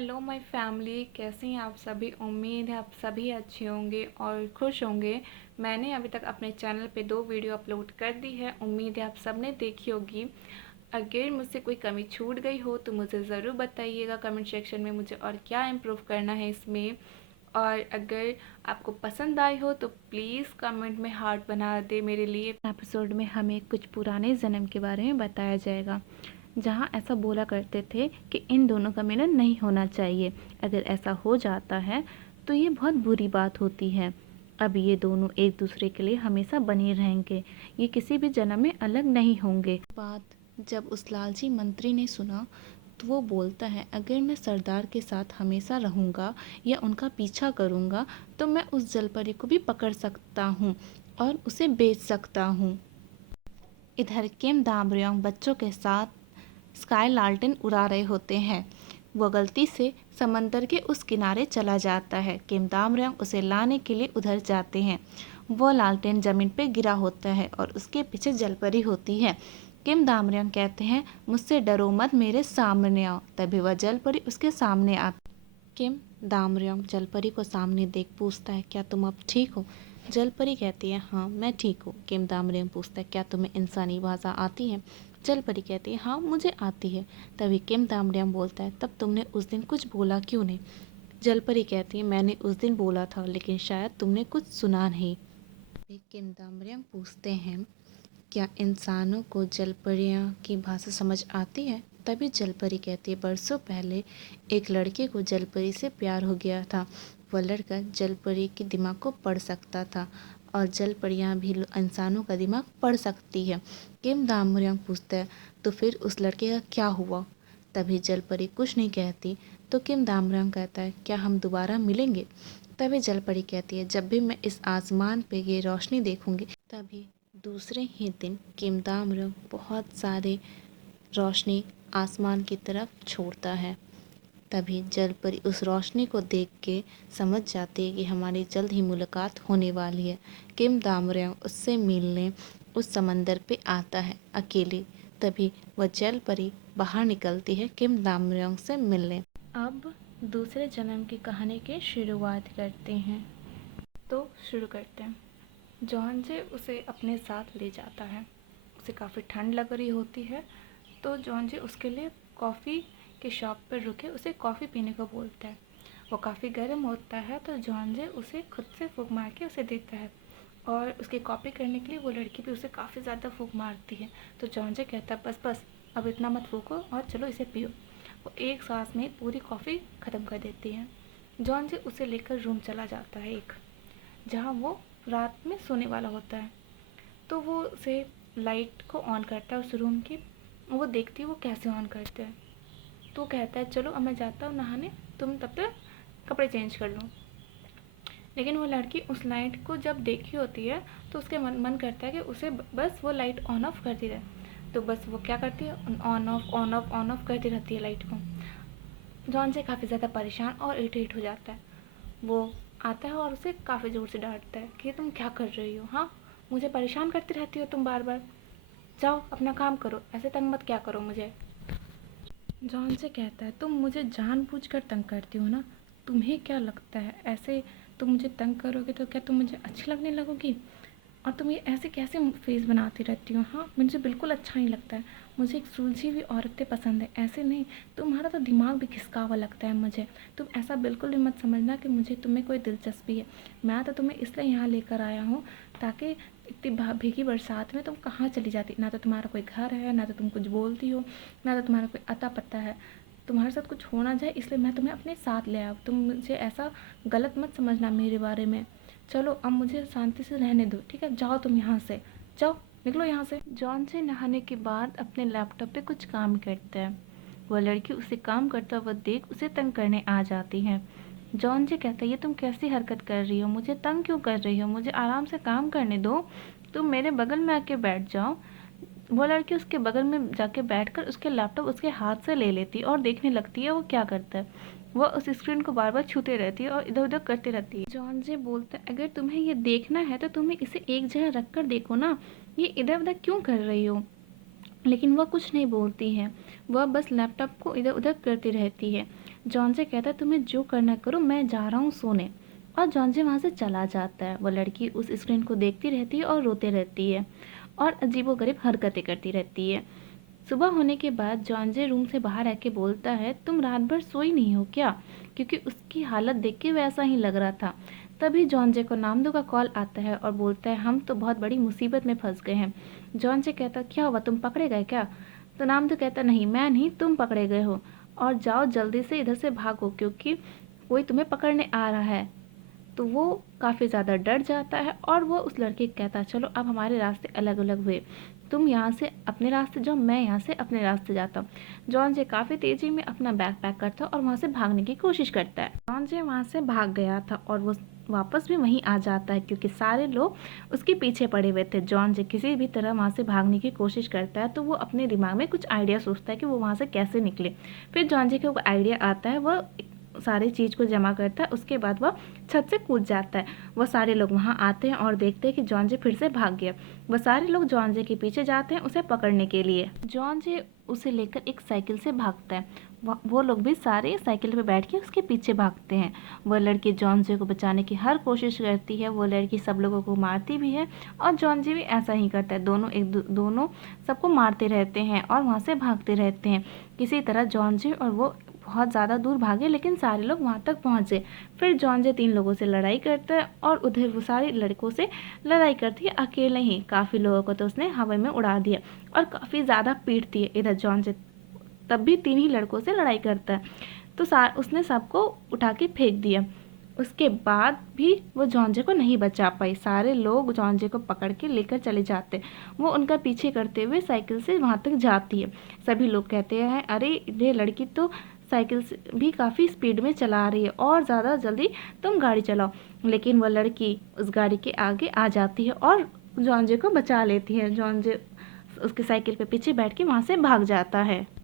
Hello my family, कैसे हैं आप सभी। उम्मीद है आप सभी अच्छे होंगे और खुश होंगे। मैंने अभी तक अपने चैनल पे 2 वीडियो अपलोड कर दी है। उम्मीद है आप सबने देखी होगी। अगर मुझसे कोई कमी छूट गई हो तो मुझे ज़रूर बताइएगा कमेंट सेक्शन में, मुझे और क्या इम्प्रूव करना है इसमें। और अगर आपको पसंद आई हो तो प्लीज़ कमेंट में हार्ट बना दे मेरे लिए। एपिसोड में हमें कुछ पुराने जन्म के बारे में बताया जाएगा, जहाँ ऐसा बोला करते थे कि इन दोनों का मिलन नहीं होना चाहिए। अगर ऐसा हो जाता है तो ये बहुत बुरी बात होती है। अब ये दोनों एक दूसरे के लिए हमेशा बने रहेंगे, ये किसी भी जन्म में अलग नहीं होंगे। बात जब उस लालची मंत्री ने सुना तो वो बोलता है, अगर मैं सरदार के साथ हमेशा रहूँगा या उनका पीछा करूँगा तो मैं उस जलपरी को भी पकड़ सकता हूँ और उसे बेच सकता हूँ। इधर किम दामरियोंग बच्चों के साथ स्काई लालटेन उड़ा रहे होते हैं। वो गलती से समंदर के उस किनारे चला जाता है। किम दामरियोंग उसे लाने के लिए उधर जाते हैं। वो लालटेन जमीन पे गिरा होता है और उसके पीछे जलपरी होती है। किम दामरियोंग कहते हैं, मुझसे डरो मत, मेरे सामने आओ। तभी वह जलपरी उसके सामने आती। किम दामरियोंग जलपरी को सामने देख पूछता है, क्या तुम अब ठीक हो। जलपरी कहती है, हाँ मैं ठीक हूँ। किम दामरियोंग पूछता है, क्या तुम्हें इंसानी भाषा आती है। जलपरी कहती है, हाँ मुझे आती है। तभी किम दामरियोंग बोलता है, तब तुमने उस दिन कुछ बोला क्यों नहीं। जलपरी कहती है, मैंने उस दिन बोला था लेकिन शायद तुमने कुछ सुना नहीं। किम दामरियोंग पूछते हैं, क्या इंसानों को जलपरियों की भाषा समझ आती है। तभी जलपरी कहती है, बरसों पहले एक लड़के को जलपरी से प्यार हो गया था। वह लड़का जलपरी के दिमाग को पढ़ सकता था और जलपरियाँ भी इंसानों का दिमाग पढ़ सकती है। किम दामरियोंग पूछता है, तो फिर उस लड़के का क्या हुआ। तभी जलपरी कुछ नहीं कहती तो किम दामरियोंग कहता है, क्या हम दोबारा मिलेंगे। तभी जलपरी कहती है, जब भी मैं इस आसमान पे ये रोशनी देखूंगी। तभी दूसरे ही दिन किम दामरियोंग बहुत सारे रोशनी आसमान की तरफ छोड़ता है। तभी जलपरी उस रोशनी को देख के समझ जाती है कि हमारी जल्द ही मुलाकात होने वाली है। किम दामरियोंग उससे मिलने उस समंदर पे आता है अकेली। तभी वह जलपरी बाहर निकलती है किम दामरियोंग से मिलने। अब दूसरे जन्म की कहानी की शुरुआत करते हैं। तो शुरू करते हैं। जॉनजे उसे अपने साथ ले जाता है। उसे काफ़ी ठंड लग रही होती है तो जॉनजे उसके लिए कॉफ़ी के शॉप पर रुके उसे कॉफ़ी पीने को बोलता है। वो काफ़ी गर्म होता है तो जॉनजे उसे खुद से फूंक मार के उसे देता है और उसकी कॉपी करने के लिए वो लड़की भी उसे काफ़ी ज़्यादा फूंक मारती है। तो जॉनजे कहता है, बस बस अब इतना मत फूको और चलो इसे पियो। वो एक सांस में पूरी कॉफ़ी ख़त्म कर देती है। जॉनजे उसे लेकर रूम चला जाता है एक, जहाँ वो रात में सोने वाला होता है। तो वो उसे लाइट को ऑन करता है उस रूम की। वो देखती है वो कैसे ऑन करते हैं। तो कहता है, चलो अब मैं जाता हूँ नहाने, तुम तब तक कपड़े चेंज कर लो। लेकिन वो लड़की उस लाइट को जब देखी होती है तो उसके मन करता है कि उसे बस वो लाइट ऑन ऑफ करती रहे। तो बस वो क्या करती है, on off on off on off करती रहती है लाइट को। जॉन से काफ़ी ज़्यादा परेशान और इरिटेट हो जाता है। वो आता है और उसे काफ़ी ज़ोर से डांटता है कि तुम क्या कर रही हो, हाँ मुझे परेशान करती रहती हो तुम बार बार, जाओ अपना काम करो, ऐसे तंग मत क्या करो मुझे। जॉन से कहता है, तुम मुझे जानबूझकर तंग करती हो ना, तुम्हें क्या लगता है ऐसे तुम मुझे तंग करोगे तो क्या तुम मुझे अच्छी लगने लगोगी। और तुम ये ऐसे कैसे फेस बनाती रहती हो, हाँ मुझे बिल्कुल अच्छा नहीं लगता है। मुझे एक सुलझी हुई औरतें पसंद है, ऐसे नहीं। तुम्हारा तो दिमाग भी खिसका हुआ लगता है मुझे। तुम ऐसा बिल्कुल भी मत समझना कि मुझे तुम्हें कोई दिलचस्पी है। मैं तो तुम्हें इसलिए यहाँ लेकर आया हूँ ताकि इतनी भीगी बरसात में तुम कहाँ चली जाती। ना तो तुम्हारा कोई घर है, ना तो तुम कुछ बोलती हो, ना तो तुम्हारा कोई अता पता है। तुम्हारे साथ कुछ होना जाए इसलिए मैं तुम्हें अपने साथ ले आया। तुम मुझे ऐसा गलत मत समझना मेरे बारे में। चलो अब मुझे शांति से रहने दो, ठीक है, जाओ तुम यहाँ से, जाओ निकलो यहाँ से। जॉन से नहाने के बाद अपने लैपटॉप पे कुछ काम करता है। वह लड़की उसे काम करता हुआ देख उसे तंग करने आ जाती है। जॉन से कहता है, ये तुम कैसी हरकत कर रही हो, मुझे तंग क्यों कर रही हो, मुझे आराम से काम करने दो, तुम मेरे बगल में आके बैठ जाओ। वो लड़की उसके बगल में जाके बैठकर उसके लैपटॉप उसके हाथ से ले लेती है और देखने लगती है वो क्या करता है। वह उस स्क्रीन को बार बार छूते रहती है और इधर उधर करती रहती है। जॉन जे बोलता है, अगर तुम्हें ये देखना है तो तुम्हें इसे एक जगह रख कर देखो ना, ये इधर उधर क्यों कर रही हो। लेकिन वह कुछ नहीं बोलती है, वह बस लैपटॉप को इधर उधर करती रहती है। जॉन्जे कहता है तुम्हें जो करना करो, मैं जा रहा हूँ सोने। और जॉन्जे वहाँ से चला जाता है। वो लड़की उस स्क्रीन को देखती रहती है और रोते रहती है और अजीबोगरीब हरकतें करती रहती है। सुबह होने के बाद जॉन्जे रूम से बाहर आके बोलता है तुम रात भर सोई नहीं हो क्या, क्योंकि उसकी हालत देख के वैसा ही लग रहा था। तभी जॉन्जे को नामदो का कॉल आता है और बोलता है हम तो बहुत बड़ी मुसीबत में फंस गए हैं। जॉन्जे कहता क्या हुआ, तुम पकड़े गए क्या? तो नामदो कहता नहीं, मैं नहीं, तुम पकड़े गए हो और जाओ जल्दी से इधर से भागो क्योंकि कोई तुम्हें पकड़ने आ रहा है। तो वो काफ़ी ज़्यादा डर जाता है और वो उस लड़के को कहता है चलो अब हमारे रास्ते अलग अलग हुए, तुम यहाँ से अपने रास्ते जाओ, मैं यहाँ से अपने रास्ते जाता हूँ। जॉन जे काफ़ी तेज़ी में अपना बैग पैक करता है और वहाँ से भागने की कोशिश करता है। जॉन जे वहाँ से भाग गया था और वो वापस भी वहीं आ जाता है क्योंकि सारे लोग उसके पीछे पड़े हुए थे। जॉन जे किसी भी तरह वहाँ से भागने की कोशिश करता है तो वो अपने दिमाग में कुछ आइडिया सोचता है कि वो वहाँ से कैसे निकले। फिर जॉन जे को आइडिया आता है, वह सारी चीज़ को जमा करता है, उसके बाद वह छत से कूद जाता है। वह सारे लोग वहाँ आते हैं और देखते हैं कि जॉन जे फिर से भाग गया। वह सारे लोग जॉन जे के पीछे जाते हैं उसे पकड़ने के लिए। जॉन जे उसे लेकर एक साइकिल से भागता है। वो लोग भी सारे साइकिल पर बैठ के उसके पीछे भागते हैं। वह लड़की जॉन जे को बचाने की हर कोशिश करती है। वो लड़की सब लोगों को मारती भी है और जॉन जे भी ऐसा ही करता है। दोनों सबको मारते रहते हैं और वहाँ से भागते रहते हैं। किसी तरह जॉन जे और वो बहुत ज़्यादा दूर भागे लेकिन सारे लोग वहाँ तक पहुँचे। फिर जॉन जे 3 लोगों से लड़ाई करता है और उधर वो सारे लड़कों से लड़ाई करती है अकेले ही। काफ़ी लोगों को तो उसने हवा में उड़ा दिया और काफ़ी ज़्यादा पीटती है। इधर जॉन जे तब भी 3 ही लड़कों से लड़ाई करता है तो उसने सबको उठा के फेंक दिया। उसके बाद भी वो जॉन्जे को नहीं बचा पाई। सारे लोग जॉन्जे को पकड़ के लेकर चले जाते। वो उनका पीछे करते हुए साइकिल से वहाँ तक जाती है। सभी लोग कहते हैं अरे ये लड़की तो साइकिल से भी काफ़ी स्पीड में चला रही है और ज़्यादा जल्दी तुम गाड़ी चलाओ। लेकिन वह लड़की उस गाड़ी के आगे आ जाती है और जॉन्जे को बचा लेती है। जॉन्जे उसकी साइकिल पे पीछे बैठ के वहाँ से भाग जाता है।